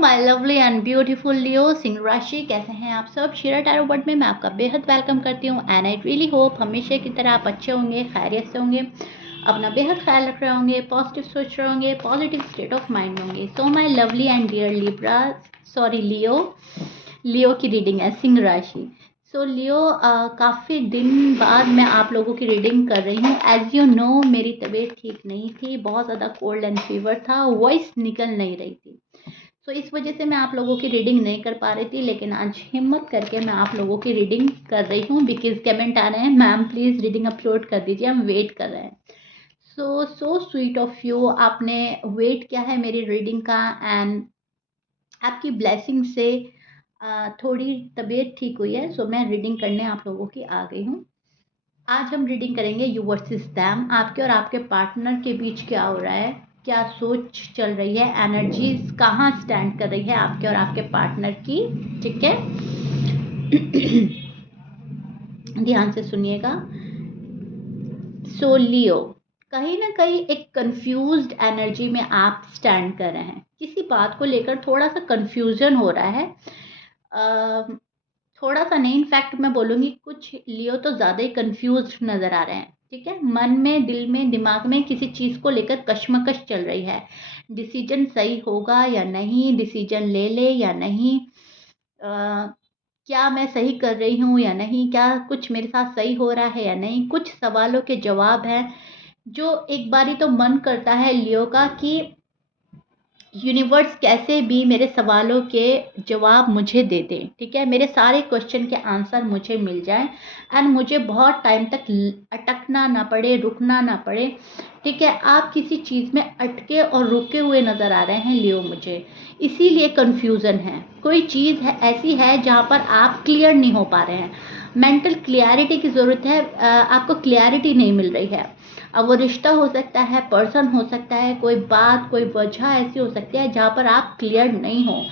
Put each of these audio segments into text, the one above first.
My lovely and beautiful लियो सिंह राशि, कैसे हैं आप सब। शिरा टैरो वर्ड में मैं आपका बेहद वेलकम करती हूँ एंड आई रियली होप हमेशा की तरह आप अच्छे होंगे, खैरियत से होंगे, अपना बेहद ख्याल रख रहे होंगे, पॉजिटिव सोच रहे होंगे, पॉजिटिव स्टेट ऑफ माइंड में होंगे। So my lovely and dear Libra, sorry Leo की रीडिंग है सिंह राशि। सो लियो, काफ़ी दिन बाद मैं आप लोगों की रीडिंग कर रही हूँ। एज यू नो मेरी तबीयत ठीक नहीं थी, बहुत ज़्यादा कोल्ड एंड फीवर था, वॉइस निकल नहीं रही थी। सो इस वजह से मैं आप लोगों की रीडिंग नहीं कर पा रही थी, लेकिन आज हिम्मत करके मैं आप लोगों की रीडिंग कर रही हूँ बिकॉज कमेंट आ रहे हैं मैम प्लीज़ रीडिंग अपलोड कर दीजिए, हम वेट कर रहे हैं। सो स्वीट ऑफ यू, आपने वेट किया है मेरी रीडिंग का एंड आपकी ब्लेसिंग से थोड़ी तबीयत ठीक हुई है। सो मैं रीडिंग करने आप लोगों की आ गई हूँ। आज हम रीडिंग करेंगे यू वर्सेस दैम, आपके और आपके पार्टनर के बीच क्या हो रहा है, क्या सोच चल रही है, एनर्जीज कहाँ स्टैंड कर रही है आपके और आपके पार्टनर की। ठीक है ध्यान से सुनिएगा। सो लियो, कहीं ना कहीं एक कंफ्यूज्ड एनर्जी में आप स्टैंड कर रहे हैं, किसी बात को लेकर थोड़ा सा कंफ्यूजन हो रहा है। थोड़ा सा नहीं, इनफैक्ट मैं बोलूँगी कुछ लियो तो ज़्यादा ही कंफ्यूज नज़र आ रहे हैं। ठीक है, मन में, दिल में, दिमाग में किसी चीज़ को लेकर कश्मकश चल रही है। डिसीजन सही होगा या नहीं, डिसीजन ले या नहीं, क्या मैं सही कर रही हूँ या नहीं, क्या कुछ मेरे साथ सही हो रहा है या नहीं, कुछ सवालों के जवाब हैं जो एक बारी तो मन करता है लियो का कि यूनिवर्स कैसे भी मेरे सवालों के जवाब मुझे दे दें। ठीक है, मेरे सारे क्वेश्चन के आंसर मुझे मिल जाएं एंड मुझे बहुत टाइम तक अटकना ना पड़े, रुकना ना पड़े। ठीक है, आप किसी चीज़ में अटके और रुके हुए नज़र आ रहे हैं लियो मुझे, इसीलिए कन्फ्यूज़न है। कोई चीज़ है ऐसी है जहाँ पर आप क्लियर नहीं हो पा रहे हैं, मेंटल क्लियरिटी की ज़रूरत है, आपको क्लियरिटी नहीं मिल रही है। अब वो रिश्ता हो सकता है, पर्सन हो सकता है, कोई बात, कोई वजह ऐसी हो सकती है जहाँ पर आप क्लियर नहीं हो।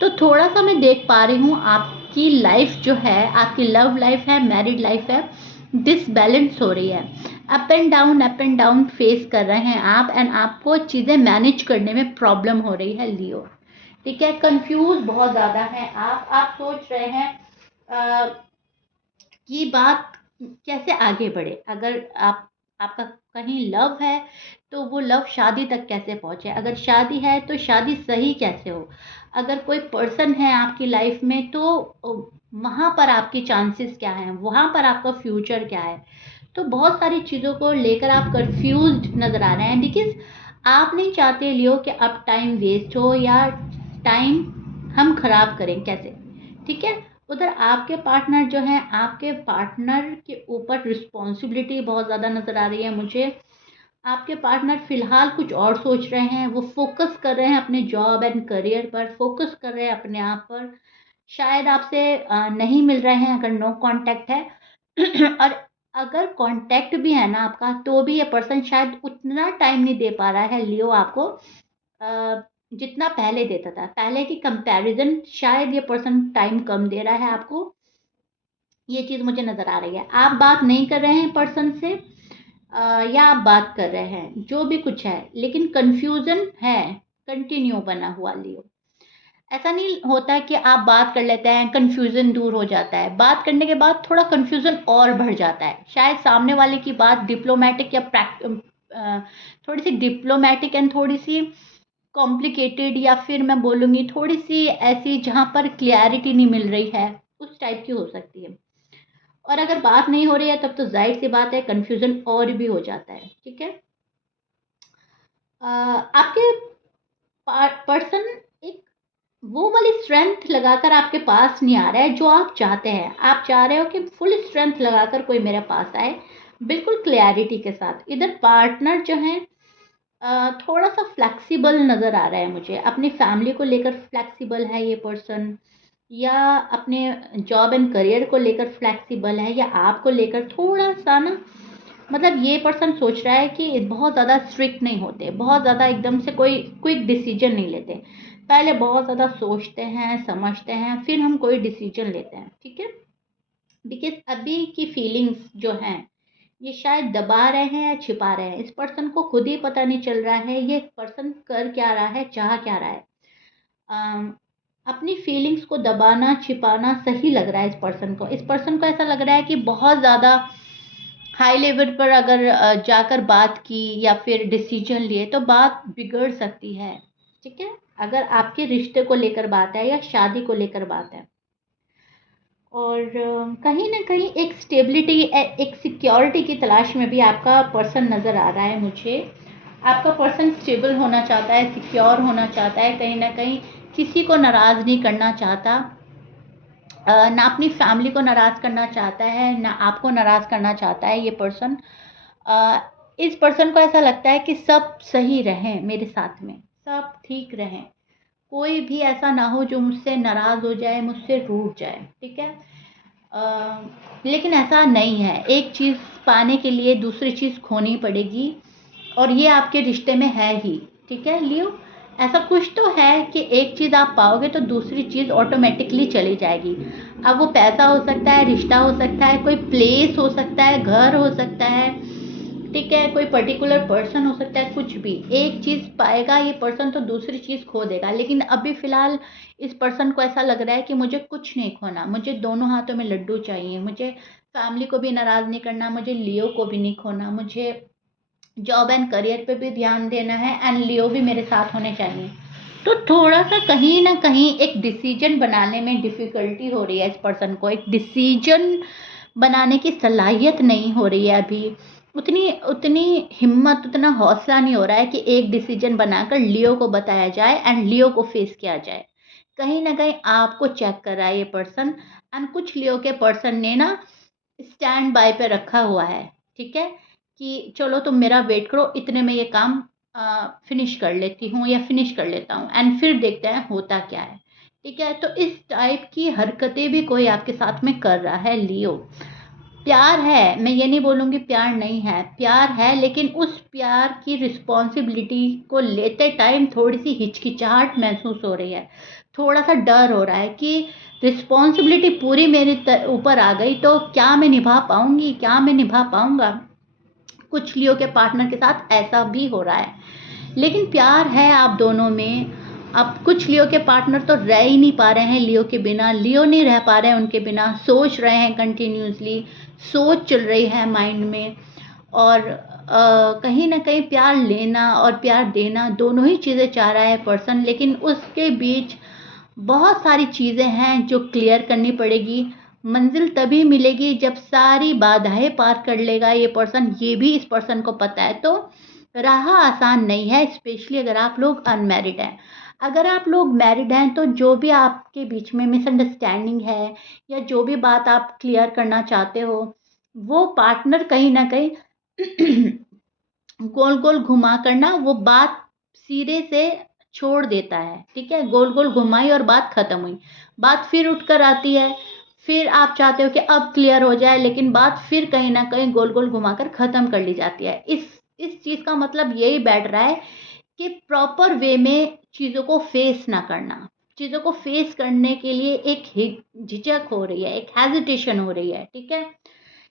तो थोड़ा सा मैं देख पा रही हूँ आपकी लाइफ जो है, आपकी लव लाइफ है, मैरिड लाइफ है, डिसबैलेंस हो रही है। अप एंड डाउन फेस कर रहे हैं आप एंड आपको चीज़ें मैनेज करने में प्रॉब्लम हो रही है लियो। ठीक है, कंफ्यूज बहुत ज़्यादा है आप सोच रहे हैं कि बात कैसे आगे बढ़े। अगर आपका कहीं लव है तो वो लव शादी तक कैसे पहुंचे, अगर शादी है तो शादी सही कैसे हो, अगर कोई पर्सन है आपकी लाइफ में तो वहाँ पर आपकी चांसेस क्या हैं, वहाँ पर आपका फ्यूचर क्या है। तो बहुत सारी चीज़ों को लेकर आप कंफ्यूज्ड नज़र आ रहे हैं बिकॉज आप नहीं चाहते लियो कि अब टाइम वेस्ट हो या टाइम हम खराब करें कैसे। ठीक है, उधर आपके पार्टनर जो हैं, आपके पार्टनर के ऊपर रिस्पॉन्सिबिलिटी बहुत ज़्यादा नज़र आ रही है मुझे। आपके पार्टनर फ़िलहाल कुछ और सोच रहे हैं, वो फोकस कर रहे हैं अपने जॉब एंड करियर पर, फोकस कर रहे हैं अपने आप पर। शायद आपसे नहीं मिल रहे हैं अगर नो कांटेक्ट है और अगर कांटेक्ट भी है ना आपका, तो भी ये पर्सन शायद उतना टाइम नहीं दे पा रहा है लियो आपको, जितना पहले देता था। पहले की कंपैरिजन शायद ये पर्सन टाइम कम दे रहा है आपको, ये चीज़ मुझे नज़र आ रही है। आप बात नहीं कर रहे हैं पर्सन से, या आप बात कर रहे हैं, जो भी कुछ है, लेकिन कंफ्यूजन है कंटिन्यू बना हुआ लियो। ऐसा नहीं होता कि आप बात कर लेते हैं कंफ्यूजन दूर हो जाता है, बात करने के बाद थोड़ा कंफ्यूजन और बढ़ जाता है। शायद सामने वाले की बात डिप्लोमेटिक या थोड़ी सी डिप्लोमेटिक एंड थोड़ी सी कॉम्प्लिकेटेड, या फिर मैं बोलूँगी थोड़ी सी ऐसी जहाँ पर क्लैरिटी नहीं मिल रही है, उस टाइप की हो सकती है। और अगर बात नहीं हो रही है तब तो जाहिर सी बात है कंफ्यूजन और भी हो जाता है। ठीक है, आपके पर्सन एक वो वाली स्ट्रेंथ लगाकर आपके पास नहीं आ रहा है जो आप चाहते हैं। आप चाह रहे हो कि फुल स्ट्रेंथ लगाकर कोई मेरे पास आए, बिल्कुल क्लैरिटी के साथ। इधर पार्टनर जो है थोड़ा सा फ्लेक्सिबल नज़र आ रहा है मुझे, अपनी फैमिली को लेकर फ्लेक्सिबल है ये पर्सन, या अपने जॉब एंड करियर को लेकर फ्लेक्सिबल है, या आपको लेकर थोड़ा सा ना, मतलब ये पर्सन सोच रहा है कि बहुत ज़्यादा स्ट्रिक्ट नहीं होते, बहुत ज़्यादा एकदम से कोई क्विक डिसीजन नहीं लेते, पहले बहुत ज़्यादा सोचते हैं, समझते हैं, फिर हम कोई डिसीजन लेते हैं। ठीक है, बिकॉज अभी की फीलिंग्स जो हैं ये शायद दबा रहे हैं या छिपा रहे हैं, इस पर्सन को खुद ही पता नहीं चल रहा है ये पर्सन कर क्या रहा है, चाह क्या रहा है। अपनी फीलिंग्स को दबाना छिपाना सही लग रहा है इस पर्सन को। इस पर्सन को ऐसा लग रहा है कि बहुत ज़्यादा हाई लेवल पर अगर जाकर बात की या फिर डिसीजन लिए तो बात बिगड़ सकती है। ठीक है, अगर आपके रिश्ते को लेकर बात है या शादी को लेकर बात है। और कहीं ना कहीं एक स्टेबिलिटी, एक सिक्योरिटी की तलाश में भी आपका पर्सन नज़र आ रहा है मुझे। आपका पर्सन स्टेबल होना चाहता है, सिक्योर होना चाहता है, कहीं ना कहीं किसी को नाराज़ नहीं करना चाहता, ना अपनी फैमिली को नाराज़ करना चाहता है, ना आपको नाराज़ करना चाहता है ये पर्सन। इस पर्सन को ऐसा लगता है कि सब सही रहें, मेरे साथ में सब ठीक रहें, कोई भी ऐसा ना हो जो मुझसे नाराज़ हो जाए, मुझसे रूठ जाए। ठीक है, लेकिन ऐसा नहीं है। एक चीज़ पाने के लिए दूसरी चीज़ खोनी पड़ेगी, और ये आपके रिश्ते में है ही। ठीक है लियो, ऐसा कुछ तो है कि एक चीज़ आप पाओगे तो दूसरी चीज़ ऑटोमेटिकली चली जाएगी। अब वो पैसा हो सकता है, रिश्ता हो सकता है, कोई प्लेस हो सकता है, घर हो सकता है, ठीक है, कोई पर्टिकुलर पर्सन हो सकता है, कुछ भी। एक चीज़ पाएगा ये पर्सन तो दूसरी चीज़ खो देगा। लेकिन अभी फ़िलहाल इस पर्सन को ऐसा लग रहा है कि मुझे कुछ नहीं खोना, मुझे दोनों हाथों में लड्डू चाहिए, मुझे फैमिली को भी नाराज़ नहीं करना, मुझे लियो को भी नहीं खोना, मुझे जॉब एंड करियर पे भी ध्यान देना है, एंड लियो भी मेरे साथ होने चाहिए। तो थोड़ा सा कहीं ना कहीं एक डिसीजन बनाने में डिफ़िकल्टी हो रही है इस पर्सन को। एक डिसीजन बनाने की सलाहियत नहीं हो रही है अभी, उतनी उतनी हिम्मत, उतना हौसला नहीं हो रहा है कि एक डिसीजन बनाकर लियो को बताया जाए एंड लियो को फेस किया जाए। कहीं ना कहीं आपको चेक कर रहा है ये पर्सन, एंड कुछ लियो के पर्सन ने ना स्टैंड बाय पे रखा हुआ है। ठीक है, कि चलो तुम मेरा वेट करो, इतने में ये काम फिनिश कर लेती हूँ या फिनिश कर लेता हूँ, एंड फिर देखते हैं होता क्या है। ठीक है, तो इस टाइप की हरकतें भी कोई आपके साथ में कर रहा है लियो। प्यार है, मैं ये नहीं बोलूँगी प्यार नहीं है, प्यार है, लेकिन उस प्यार की रिस्पॉन्सिबिलिटी को लेते टाइम थोड़ी सी हिचकिचाहट महसूस हो रही है, थोड़ा सा डर हो रहा है कि रिस्पॉन्सिबिलिटी पूरी मेरे ऊपर आ गई तो क्या मैं निभा पाऊंगी, क्या मैं निभा पाऊंगा। कुछ लियो के पार्टनर के साथ ऐसा भी हो रहा है, लेकिन प्यार है आप दोनों में। अब कुछ लियो के पार्टनर तो रह ही नहीं पा रहे हैं लियो के बिना, लियो नहीं रह पा रहे हैं उनके बिना, सोच रहे हैं कंटिन्यूसली, सोच चल रही है माइंड में। और कहीं ना कहीं प्यार लेना और प्यार देना दोनों ही चीज़ें चाह रहा है पर्सन, लेकिन उसके बीच बहुत सारी चीज़ें हैं जो क्लियर करनी पड़ेगी। मंजिल तभी मिलेगी जब सारी बाधाएं पार कर लेगा ये पर्सन, ये भी इस पर्सन को पता है। तो राह आसान नहीं है, स्पेशली अगर आप लोग अनमैरिड हैं। अगर आप लोग मैरिड हैं तो जो भी आपके बीच में मिसअंडरस्टैंडिंग है या जो भी बात आप क्लियर करना चाहते हो, वो पार्टनर कहीं ना कहीं गोल गोल घुमा करना वो बात सिरे से छोड़ देता है। ठीक है, गोल गोल घुमाई और बात खत्म हुई, बात फिर उठ कर आती है, फिर आप चाहते हो कि अब क्लियर हो जाए, लेकिन बात फिर कहीं ना कहीं गोल गोल घुमाकर खत्म कर ली जाती है। इस चीज़ का मतलब यही बैठ रहा है कि प्रॉपर वे में चीज़ों को फेस ना करना, चीज़ों को फेस करने के लिए एक झिझक हो रही है, एक हेजिटेशन हो रही है। ठीक है,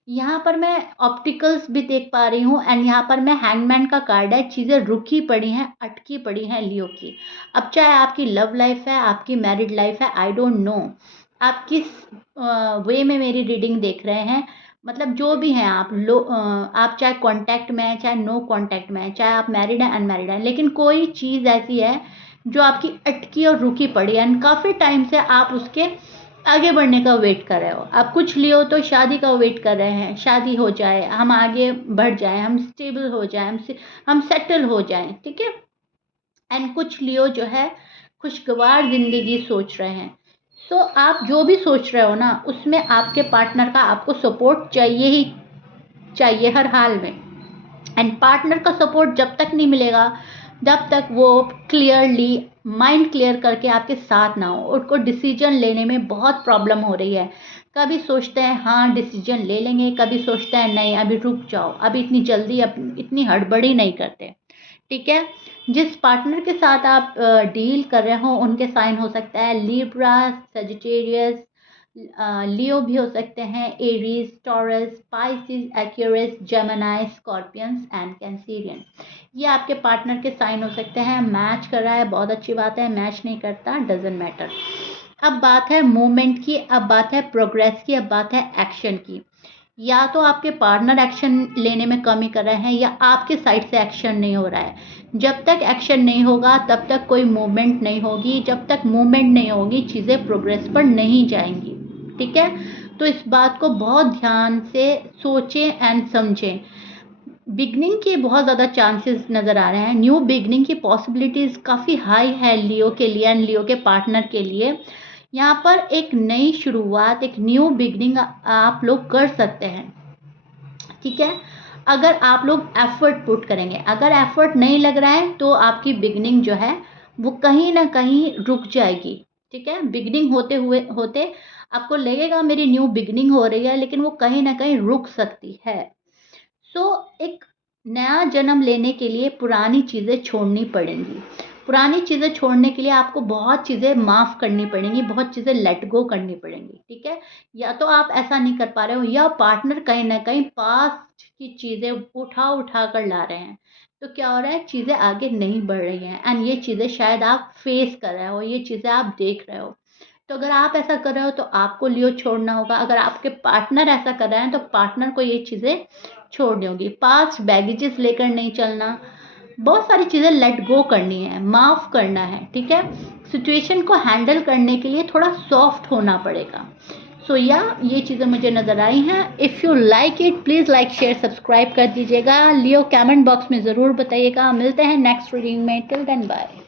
यहाँ पर मैं ऑप्टिकल्स भी देख पा रही हूँ, एंड यहाँ पर मैं हैंगमैन का कार्ड है, चीज़ें रुकी पड़ी हैं, अटकी पड़ी हैं लियो की। अब चाहे आपकी लव लाइफ है, आपकी मैरिड लाइफ है, आई डोंट नो आप किस वे में मेरी रीडिंग देख रहे हैं। मतलब जो भी हैं आप आप चाहे कांटेक्ट में हैं, चाहे नो कांटेक्ट में हैं, चाहे आप मैरिड हैं अनमैरिड हैं, लेकिन कोई चीज़ ऐसी है जो आपकी अटकी और रुकी पड़ी है, एंड काफ़ी टाइम से आप उसके आगे बढ़ने का वेट कर रहे हो। आप कुछ लियो तो शादी का वेट कर रहे हैं, शादी हो जाए, हम आगे बढ़ जाएं, हम स्टेबल हो जाएं, हम सेटल हो जाएं। ठीक है, एंड कुछ लियो जो है खुशगवार जिंदगी सोच रहे हैं। तो आप जो भी सोच रहे हो ना, उसमें आपके पार्टनर का आपको सपोर्ट चाहिए ही चाहिए हर हाल में। एंड पार्टनर का सपोर्ट जब तक नहीं मिलेगा, जब तक वो क्लियरली माइंड क्लियर करके आपके साथ ना हो, उनको डिसीजन लेने में बहुत प्रॉब्लम हो रही है। कभी सोचते हैं हाँ डिसीजन ले लेंगे, कभी सोचते हैं नहीं अभी रुक जाओ, अभी इतनी जल्दी इतनी हड़बड़ी नहीं करते। ठीक है, जिस पार्टनर के साथ आप डील कर रहे हो उनके साइन हो सकता है लिब्रा, सजिटेरियस, लियो भी हो सकते हैं, Aries, Taurus, Pisces, Aquarius, Gemini, Scorpions and Cancerians. ये आपके पार्टनर के साइन हो सकते हैं। मैच कर रहा है, बहुत अच्छी बात है। मैच नहीं करता, डजेंट मैटर। अब बात है मूवमेंट की, अब बात है प्रोग्रेस की, अब बात है एक्शन की। या तो आपके पार्टनर एक्शन लेने में कमी कर रहे हैं या आपके साइड से एक्शन नहीं हो रहा है। जब तक एक्शन नहीं होगा तब तक कोई मूवमेंट नहीं होगी। जब तक मूवमेंट नहीं होगी चीज़ें प्रोग्रेस पर नहीं जाएंगी। ठीक है, तो इस बात को बहुत ध्यान से सोचें एंड समझें। बिगनिंग के बहुत ज़्यादा चांसेस नज़र आ रहे हैं। न्यू बिगनिंग की पॉसिबिलिटीज़ काफ़ी हाई है लियो के लिए एंड लियो के पार्टनर के लिए। यहाँ पर एक नई शुरुआत, एक न्यू बिगनिंग आप लोग कर सकते हैं। ठीक है, अगर आप लोग एफर्ट पुट करेंगे। अगर एफर्ट नहीं लग रहा है तो आपकी बिगनिंग जो है वो कहीं ना कहीं रुक जाएगी। ठीक है, बिगनिंग होते आपको लगेगा मेरी न्यू बिगनिंग हो रही है, लेकिन वो कहीं ना कहीं रुक सकती है। सो एक नया जन्म लेने के लिए पुरानी चीज़ें छोड़नी पड़ेंगी। पुरानी चीज़ें छोड़ने के लिए आपको बहुत चीज़ें माफ़ करनी पड़ेंगी, बहुत चीज़ें लेट गो करनी पड़ेंगी। ठीक है, या तो आप ऐसा नहीं कर पा रहे हो या पार्टनर कहीं ना कहीं पास्ट की चीज़ें उठा उठा कर ला रहे हैं। तो क्या हो रहा है, चीज़ें आगे नहीं बढ़ रही हैं एंड ये चीज़ें शायद आप फेस कर रहे हो, ये चीज़ें आप देख रहे हो। तो अगर आप ऐसा कर रहे हो तो आपको लियो छोड़ना होगा। अगर आपके पार्टनर ऐसा कर रहे हैं तो पार्टनर को ये चीज़ें छोड़नी होगी। पास्ट बैगेजेस लेकर नहीं चलना, बहुत सारी चीज़ें लेट गो करनी है, माफ़ करना है। ठीक है, सिचुएशन को हैंडल करने के लिए थोड़ा सॉफ्ट होना पड़ेगा। सो या ये चीज़ें मुझे नज़र आई हैं। If you like it please like share subscribe कर दीजिएगा। लियो कमेंट बॉक्स में ज़रूर बताइएगा। मिलते हैं नेक्स्ट रीडिंग में। Till then bye.